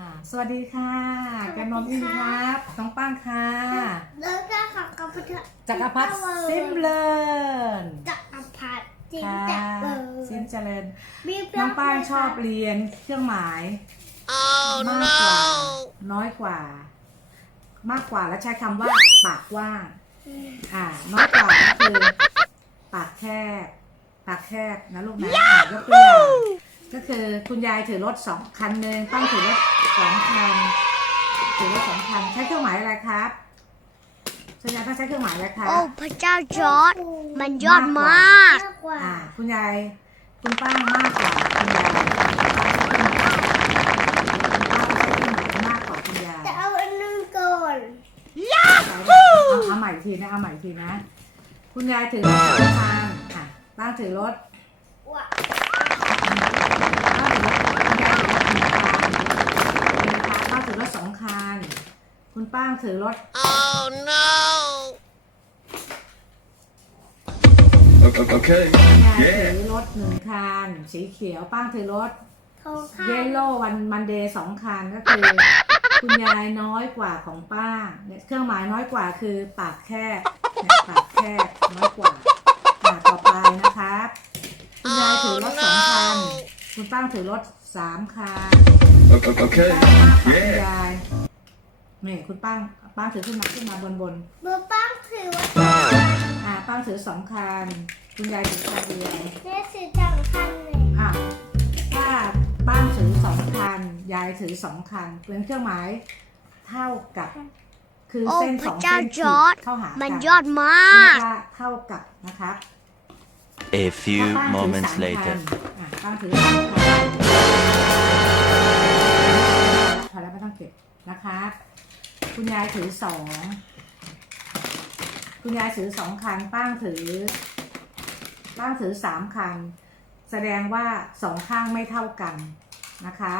อ่าสวัสดีค่ะสวัสดีกันนนอินครับ น้องป้างค่ะแล้วก็ขับกับพระจักรพัฒน์ซิมเลินจักรพัฒน์จิงค่ะจักรเออซิมเจริญมีน้องป้างชอบเรียนเครื่องหมายมากกว่าน้อยกว่า มากกว่าแล้วใช้คำว่า ปากกว่างอ่าน้อยกว่าก็คือ ปากแคบปากแคบนะลูกนะอะยกตัวอย่าง ก็คือคุณยายถือรถสองคันหนึ่งป้างถือรถสองคันถือรถสองคันใช้เครื่องหมายอะไรครับส่วนใหญ่ต้องใช้เครื่องหมายอะไรครับ โอ้พระเจ้าจอร์ดมันยอดมากมากกว่าอ่า คุณยายคุณป้ามากกว่าคุณยายป้าใช้เครื่องหมายมากกว่าคุณยายจะเอาอันนึงก่อนเอาเอาใหม่อีกทีนะเอาใหม่อีกทีนะ คุณยายถือรถสองคันอะป้าถือรถ ว่า ป้าถือรถคุณยายถือรถหนึ่งคันคุณป้าถือรถสอง คันคุณป้าถือรถ Oh no คุณ Okay. ยาย Yeah. ถือรถหนึ่งคัน สีเขียวป้าถือรถทองคำเยลโล่วันมันเดย์สองคันก็คือ คุณยายน้อยกว่าของป้าเนี่ยเครื่องหมายน้อยกว่าคือปากแคบเนี่ยปากแคบน้อยกว่าอ่าต่อไปนะครับคุณยายถือรถสองคัน คุณป้าถือรถสามคัน Okay. ป้ามากกว่าคุณ Yeah. ยาย นี่คุณป้าป้าถือขึ้นมาขึ้นมาบนบนเบอร์ป้างถือว่าอ่าป้าถือสองคันคุณยายถือคันเดียวแม่ถือจังคันเลยอะถ้าป้าถือสองคันยายถือสองคันเป็นเครื่องหมายเท่ากับ คือโอ้เส้นพสระองเจ้าเส้นจขีอร์ดดเข้าหามันกันยอดมเรีายกกว่าเท่ากับนะครับ A ถ้า few ป้าถือ moments สามคั later. นอะป้าถือสามคันพอแล้วไม่ต้องเก็บนะครับ คุณยายถือสอง คุณยายถือสองคัน ป้างถือ ป้างถือสามคัน แสดงว่าสองข้างไม่เท่ากันนะคะ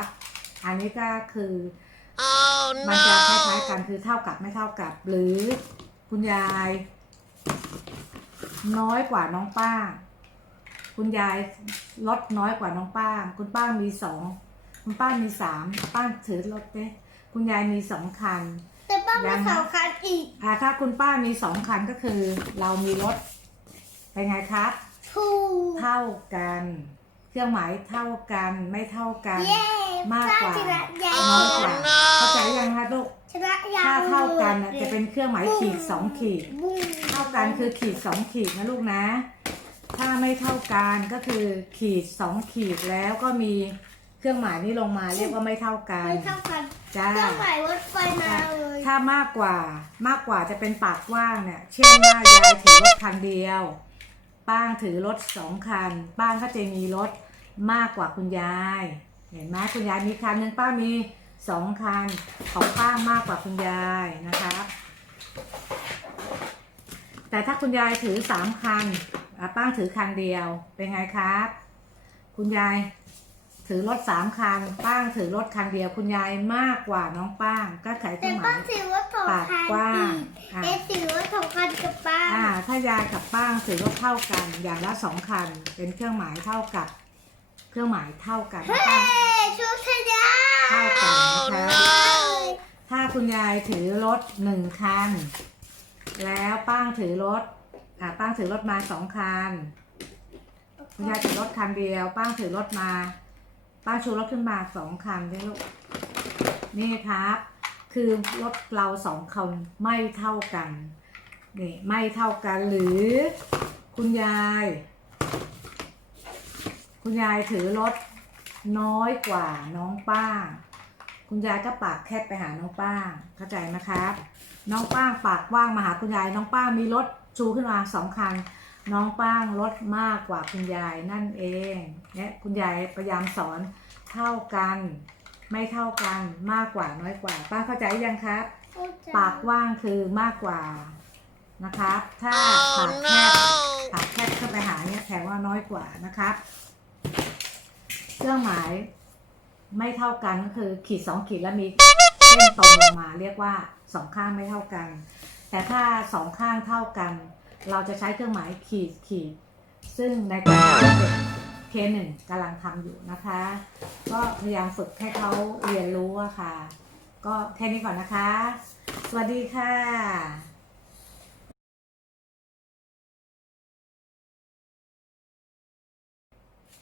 อันนี้ก็คือ Oh มันจะคล้ายๆกันคือเท่ากับไม่เท่ากับ หรือคุณยาย น้อยกว่าน้องป้า คุณยายลดน้อยกว่าน้องป้า คุณป้ามีสองคุณป้ามีสามป้าถือรถเด้คุณยายมีสองคัน ต่ป้างยัมีงสองคันอีกอ่าถ้าคุณป้ามีสองคันก็คือ เรามีรถเป็นไงครับ ถูกเท่ากัน เครื่องหมายเท่ากันไม่เท่ากัน เย้มากกว่า ชนะยายน้อยกว่าเข้าใจยังคะลูกชนะยายถ้าเท่ากันน่ะจะเป็นเครื่องหมายขีดสองขีด บุ้งเท่ากันคือขีดสองขีดนะลูกนะ ถ้าไม่เท่ากันก็คือขีดสองขีดแล้วก็มี เครื่องหมายนี้ลงมาเรียกว่าไม่เท่ากันไม่เท่ากันจ้าเครื่องหมายรถไฟมาเลยถ้ามากกว่ามากกว่าจะเป็นปากกว้างเนี่ย เช่นว่ายายถือรถคันเดียว ป้างถือรถสองคัน ป้างก็จะมีรถมากกว่าคุณยาย เห็นไหมคุณยายมีคันหนึ่งป้ามีสองคันของป้างมากกว่าคุณยายนะครับแต่ถ้าคุณยายถือสามคันอะป้างถือคันเดียวเป็นไงครับ คุณยาย ถือรถสามคัน ป้างถือรถคันเดียวคุณยายมากกว่าน้องป้างก็ไขเคแต่รื่องหป้ามางย ถือว่าสองปากคันกว้าง อีกอะเอ๊ะถือว่าสองคันกับป้าอ่า ถ้ายายกับป้างถือว่าเท่ากัน อย่างละสองคัน เป็นเครื่องหมายเท่ากับ เครื่องหมายเท่ากันเฮ้ป้างชุดชนะเท่ากันนะคะ ถ้าคุณยายถือรถหนึ่งคัน แล้วป้างถือรถอ่าป้างถือรถมาสองคัน คุณยายถือรถคันเดียว ป้างถือรถมา ป้าชูรถขึ้นมาสองคันด้ลูก นี่ครับ คือรถเราสองคันไม่เท่ากัน นี่ไม่เท่ากันหรือ คุณยาย คุณยายถือรถน้อยกว่าน้องป้า คุณยายก็ปากแคบไปหาน้องป้า เข้าใจไหมครับ น้องป้าปากว่างมาหาคุณยาย น้องป้ามีรถชูขึ้นมาสองคัน น้องป้างรถมากกว่าคุณยายนั่นเองเนี่ยคุณยายพยายามสอนเท่ากัน ไม่เท่ากันมากกว่าน้อยกว่า ป้าเข้าใจยังครับ ปากว่างคือมากกว่านะครับ ถ้าปากแคบปากแคบเข้าไปหาเนี่ยแปลว่าน้อยกว่านะครับ เครื่องหมายไม่เท่ากันก็คือขีดสองขีดแล้วมีเส้นตรงลงมา เรียกว่าสองข้างไม่เท่ากัน แต่ถ้าสองข้างเท่ากัน เราจะใช้เครื่องหมายขีดขีด ซึ่งในกระดาษเด็ก K1 กำลังทำอยู่นะคะ ก็พยายามฝึกให้เขาเรียนรู้อะค่ะ ก็แค่นี้ก่อนนะคะ สวัสดีค่ะ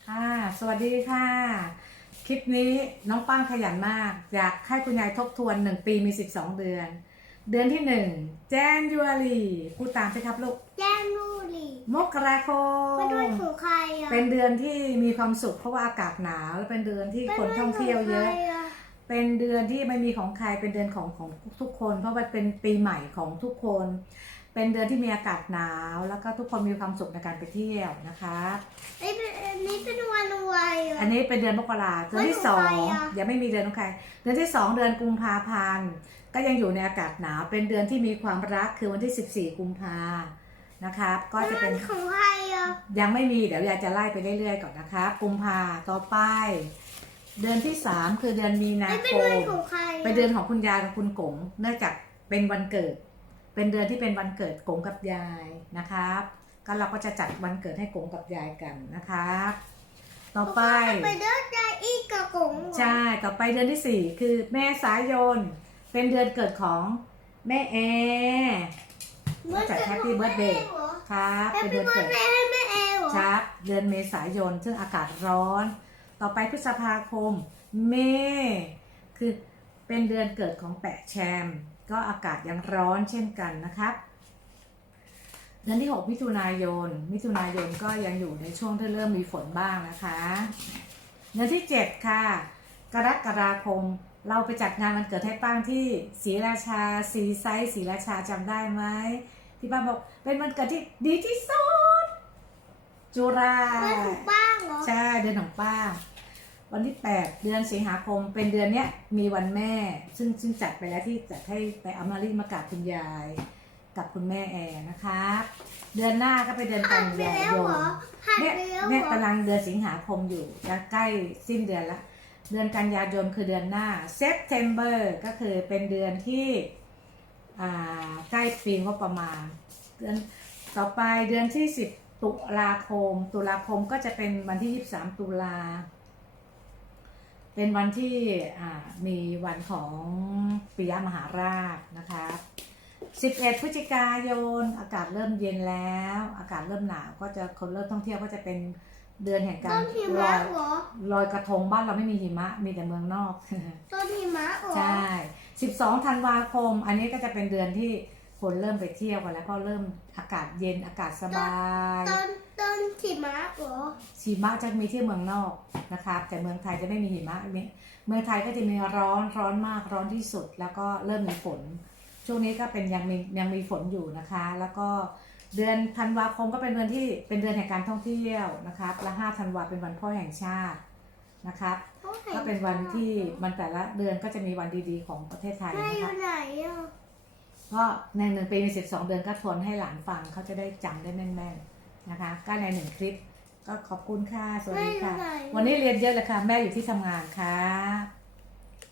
ค่ะสวัสดีค่ะ คลิปนี้น้องป้างขยันมาก อยากให้คุณยายทบทวน 1 ปีมี 12 เดือน เดือนที่1 January พูดตามสิครับลูก แจ้งนูรีมกราคไม่ด้วยมของใครอะเป็นเดือนที่มีความสุขเพราะว่าอากาศหนาวและเป็นเดือนที่คนท่องเที่ยวเยอะ เป็นเดือนที่ไม่มีของใครเป็นเดือนของของทุกคน เพราะว่าเป็นปีใหม่ของทุกคน เป็นเดือนที่มีอากาศหนาว แล้วก็ทุกคนมีความสุขในการไปเที่ยวนะคะไอ้เป็นอันนี้เป็นวันอะไรอะ อันนี้เป็นเดือนมกราเดือนที่ไม่สขอองงใครอะ ยังไม่มีเดือนของใคร เดือนที่สองเดือนกุมภาพันธ์ ก็ยังอยู่ในอากาศหนาวเป็นเดือนที่มีความรักคือวันที่ 14 กุมภานะครับ ก็จะเป็นมัของใครอะยังไม่มีเดี๋ยวยายจะไล่ไปเรื่อยๆก่อนนะคะ กุมภาต่อไป เดือนที่สามคือเดือนมีนาไอ้เป็นควันมของใคระเป็นเดือนของคุณยายกับคุณกงเนื่องจากเป็นวันเกิด เป็นเดือนที่เป็นวันเกิดกงกับยายนะครับก็เราก็จะจัดวันเกิดให้กงกับยายกันนะครับต่อไปไปเดินใจอีกกระกงเหรอใช่ต่อไปเดือนที่สี่คือแม่สายน เป็นเดือนเกิดของแม่แอร์เมื่อจัดจะ Happy Birthday ครับแฮปเป็นเดืปี้อนเบิเกิร์ดดเดย์ให้แม่เอลเหรอครับเดือนเมษายน ซึ่งอากาศร้อน ต่อไปพฤษภาคม เมษคือเป็นเดือนเกิดของแปะแชม ก็อากาศยังร้อนเช่นกันนะครับ เดือนที่ 6 มิถุนายน มิถุนายนก็ยังอยู่ในช่วงที่เริ่มมีฝนบ้างนะคะ เดือนที่ 7 ค่ะ กรกฎาคม เราไปจัดงานวันเกิดให้ป้างที่ศรีราชาซีไซส์ศรีราชาจำได้ไหมที่ป้าบอกเป็นวันเกิดที่ดีที่สุดจุฬาเพื่อนของป้างเหรอใช่เดือนของป้า วันที่ 8 เดือนสิงหาคมเป็นเดือนเนี้ยมีวันแม่ ซึ่งซึ่งจัดไปแล้วที่จัดให้ไปเอามารีมากราบคุณยาย กับคุณแม่แอร์นะคะเดือนหน้าก็เป็นเดือนผ่ากันนไปยาแล้วยเหรนอผ่านเนี่ยไปแล้วเหรเนี่ยอกำลังเดือนสิงหาคมอยู่จะใกล้สิ้นเดือนละ เดือนกันยายนคือเดือนหน้า September ก็คือเป็นเดือนที่ใกล้ปีงบประมาณ เดือนต่อไปเดือนที่ 10 ตุลาคม ตุลาคมก็จะเป็นวันที่ 23 ตุลา เป็นวันที่มีวันของปิยมหาราชนะครับ11พฤศจิกายน อากาศเริ่มเย็นแล้ว อากาศเริ่มหนาวก็จะคนเริ่มท่องเที่ยวก็จะเป็น เดือนแห่งกาต้รนหิลมะอยเหรอลอยกระทงบ้านเราไม่มีหิมะ มีแต่เมืองนอก ต้นหิมะเหรอใช่ 12 ธันวาคม อันนี้ก็จะเป็นเดือนที่คนเริ่มไปเที่ยวกันแล้วก็เริ่มอากาศเย็นอากาศสบายต้นต้นหิมะเหรอหิมะจะมีที่เมืองนอกนะครับแต่เมืองไทยจะไม่มีหิมะมีเมืองไทยก็จะมีร้อนร้อนมากร้อนที่สุด แล้วก็เริ่มมีฝน ช่วงนี้ก็เป็นยังมียังมีฝนอยู่นะคะ แล้วก็ เดือนธันวาคมก็เป็นเดือนที่เป็นเดือนแห่งการท่องเที่ยวนะครับ และ5ธันวาเป็นวันพ่อแห่งชาตินะครับ ก็เป็นวันที่มันแต่ละเดือนก็จะมีวันดีๆ ของประเทศไทยแม่นะอคะยู่ไหนอะก็ในหนึ่งปีมี12เดือนก็ทวนให้หลานฟังเขาจะได้จำได้แม่นๆนะคะ ก็ในหนึ่งคลิปก็ขอบคุณค่ะ สวัสแม่ดีอยู่ค่ะไหนวันนี้เรียนเยอะเลยค่ะ แม่อยู่ที่ทำงานค่ะ